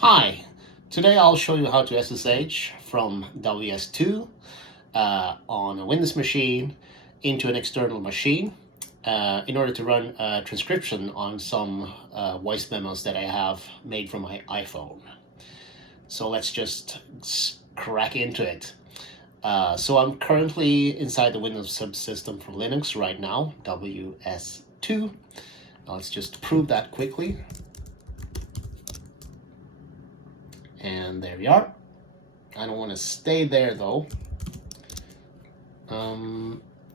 Hi, today I'll show you how to SSH from WS2 on a Windows machine into an external machine in order to run transcription on some voice memos that I have made from my iPhone. So let's just crack into it. So I'm currently inside the Windows subsystem for Linux right now, WS2. Now let's just prove that quickly. And there we are. I don't want to stay there though.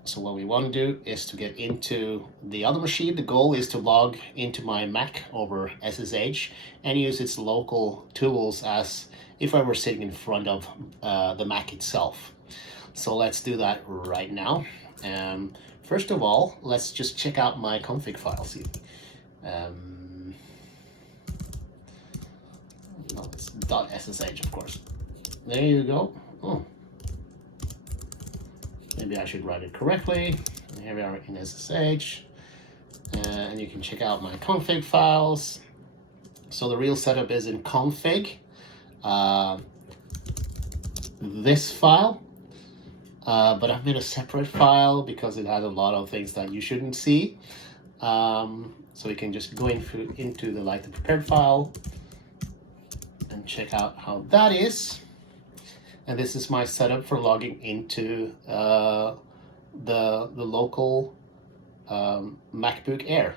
So what we want to do is to get into the other machine. The goal is to log into my Mac over SSH and use its local tools as if I were sitting in front of the Mac itself. So let's do that right now. First of all, let's just check out my config files here. No, it's .ssh, of course. There you go. Oh. Maybe I should write it correctly. Here we are in SSH. And you can check out my config files. So the real setup is in config. This file. But I've made a separate file because it has a lot of things that you shouldn't see. So we can just go into the prepared file and check out how that is. And this is my setup for logging into the local MacBook Air.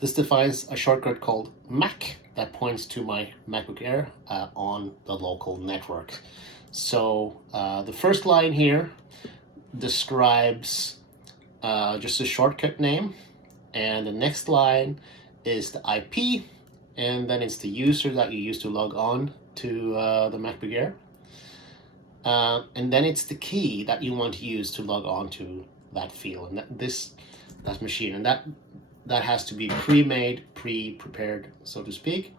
This defines a shortcut called Mac that points to my MacBook Air on the local network. So the first line here describes just a shortcut name, and the next line is the IP, and then it's the user that you use to log on to the MacBook Air. And then it's the key that you want to use to log on to that field and that machine. And that has to be pre-made, pre-prepared, so to speak.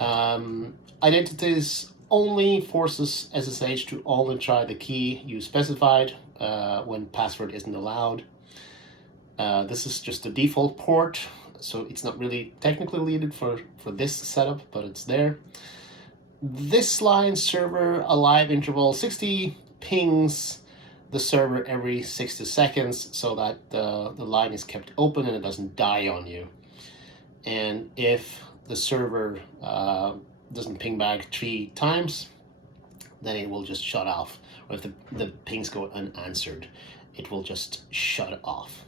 Identities only forces SSH to only try the key you specified when password isn't allowed. This is just the default port, so it's not really technically needed for this setup, but it's there. This line server alive interval 60 pings the server every 60 seconds so that the line is kept open and it doesn't die on you. And if the server doesn't ping back 3 times, then it will just shut off. Or if the pings go unanswered, it will just shut off.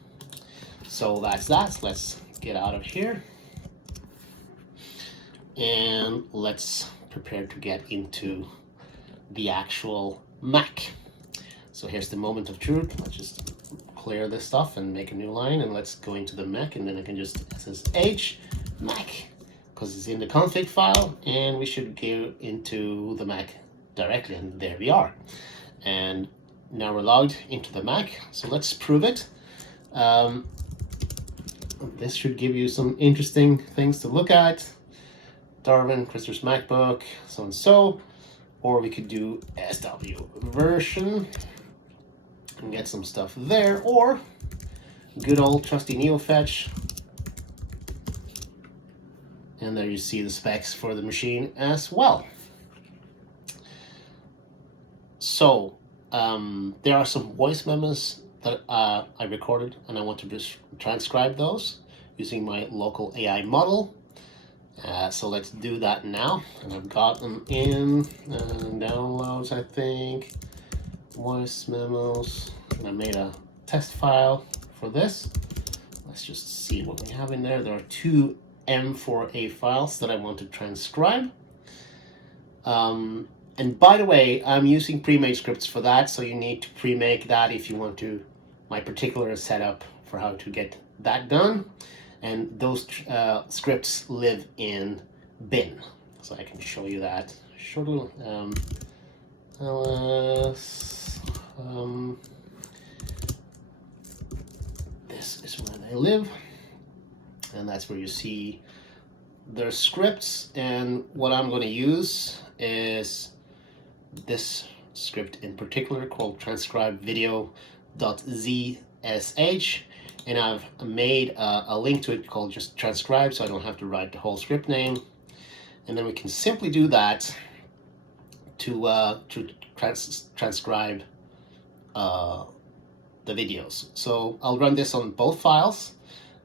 So that's that. Let's get out of here. And let's prepare to get into the actual Mac. So here's the moment of truth. Let's just clear this stuff and make a new line, and let's go into the Mac, and then I can just SSH Mac because it's in the config file, and we should go into the Mac directly, and there we are. And now we're logged into the Mac, so let's prove it. This should give you some interesting things to look at. Darwin, Christopher's MacBook, so and so. Or we could do SW version and get some stuff there, or good old trusty NeoFetch. And there you see the specs for the machine as well. So there are some voice memos that I recorded, and I want to just transcribe those using my local AI model. So let's do that now. And I've got them in downloads, I think, voice memos, and I made a test file for this. Let's just see what we have in there. There are 2 M4A files that I want to transcribe. And by the way, I'm using pre-made scripts for that, so you need to pre-make that if you want to, my particular setup for how to get that done. And those scripts live in bin, so I can show you that shortly. This is where they live, and that's where you see their scripts. And what I'm going to use is this script in particular called transcribe video.zsh. And I've made a link to it called just transcribe, so I don't have to write the whole script name. And then we can simply do that to transcribe the videos. So I'll run this on both files,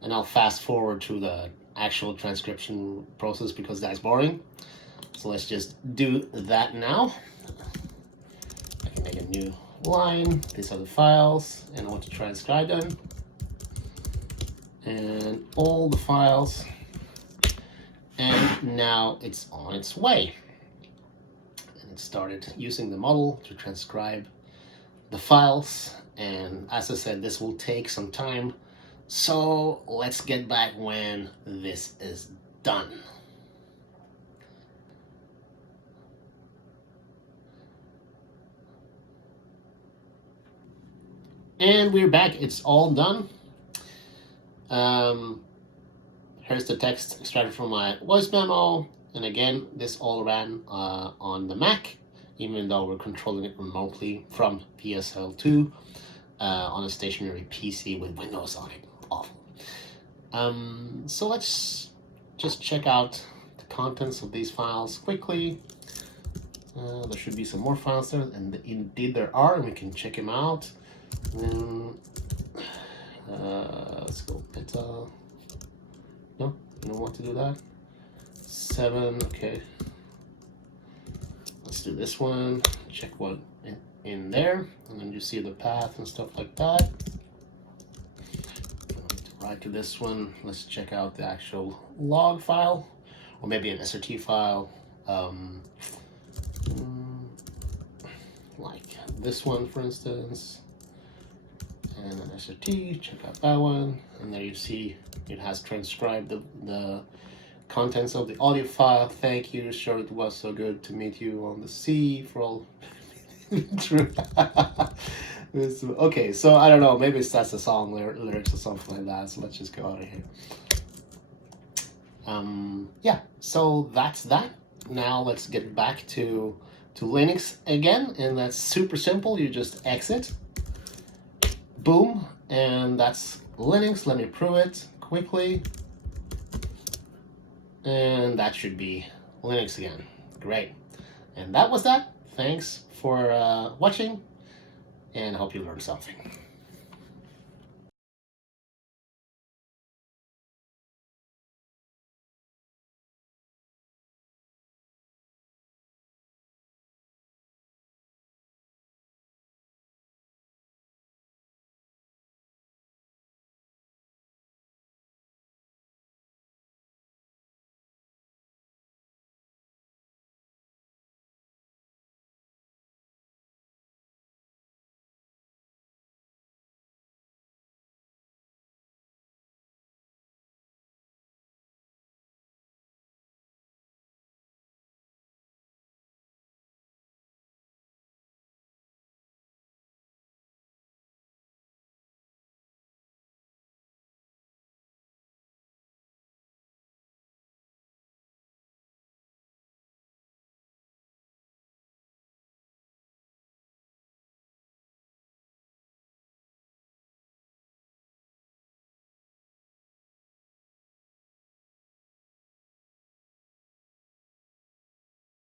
and I'll fast forward to the actual transcription process because that's boring. So let's just do that now. I can make a new line. These are the files, and I want to transcribe them. And all the files. And now it's on its way. And it started using the model to transcribe the files. And as I said, this will take some time. So let's get back when this is done. And we're back. It's all done. Here's the text extracted from my voice memo. And again, this all ran on the Mac, even though we're controlling it remotely from WSL2 on a stationary PC with Windows on it. Awful. So let's just check out the contents of these files quickly. There should be some more files there, and indeed there are, and we can check them out. Let's go beta. No, you don't want to do that. 7, okay. Let's do this one. Check what in there, and then you see the path and stuff like that. Right to this one. Let's check out the actual log file, or maybe an SRT file, like this one, for instance. And an SRT, check out that one, and there you see it has transcribed the contents of the audio file. Thank you, sure, it was so good to meet you on the sea for all. True. Okay, so I don't know, maybe that's a song lyrics or something like that, so let's just go out of here. Yeah, so that's that. Now let's get back to Linux again, and that's super simple. You just exit. Boom, and that's Linux. Let me prove it quickly. And that should be Linux again. Great. And that was that. Thanks for watching, and I hope you learned something.